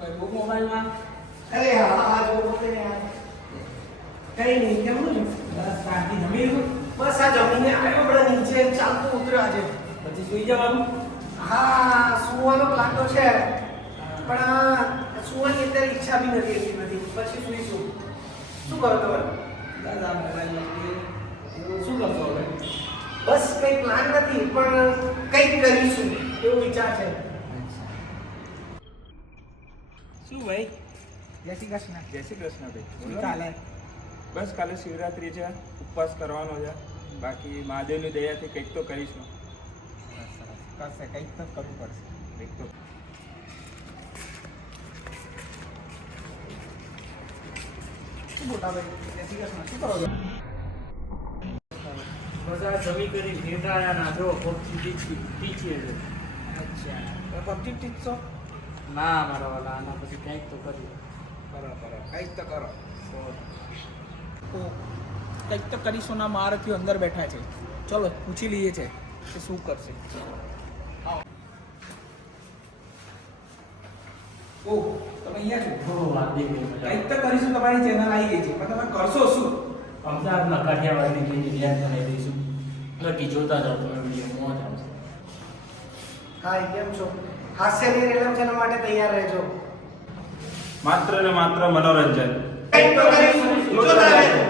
બહુ મોબાઈલમાં અરે હા જો બોલે યાર કઈ નહીં કેમનું છે બસ શાંતિ જમીન બસ આ જમીને આવ્યો બડા નીચે ચાલતો ઉતર્યો આજે પછી સુઈ જવાનું હા સુવાનો પ્લાન તો છે પણ સુવાની અત્યારે ઈચ્છા બી નથી એટલી બધી પછી સુઈશું શું કરો તમે બસ આ મોબાઈલમાં શું કરશો હવે બસ કઈ પ્લાન નથી પણ કંઈક કરીશું એવો વિચાર છે શું ભાઈ જય શ્રી કૃષ્ણ ભાઈ શું ચાલે બસ કાલે શિવરાત્રી છે ઉપવાસ કરવાનો છે બાકી મહાદેવની દયાથી કંઈક તો કરીશું કરશે કંઈક તો કરવું પડશે કંઈક તો શું મોટા ભાઈ જય શ્રી કૃષ્ણ શું કરો છો બધા જમી કરી ભેટાયા ના જો પબજી ટીચીએ છે અચ્છા પબજી ટીચો ના મારા વાલા આના પછી કંઈક તો કર્યું બરાબર કંઈક તો કરો તો કંઈક તો કરીશું ના મહારથીઓ અંદર બેઠા છે ચલો પૂછી લઈએ છે કે શું કરશે ઓહ તમે અહીંયા છો થોડો વાત દેખી કંઈક તો કરીશું તમારી ચેનલ આવી ગઈ છે પણ તમે કરશો શું અમદાવાદમાં કાઠિયાવાડની જઈને રિયાઝ બનાવી દઈશું બાકી જોતા જાઓ તમે વિડીયો મોજ આવશે હા કેમ છો હાસ્યની રેલમચેનલ માટે તૈયાર રહેજો માત્ર ને માત્ર મનોરંજન કંઈક તો કરીશું જોતા રહેજો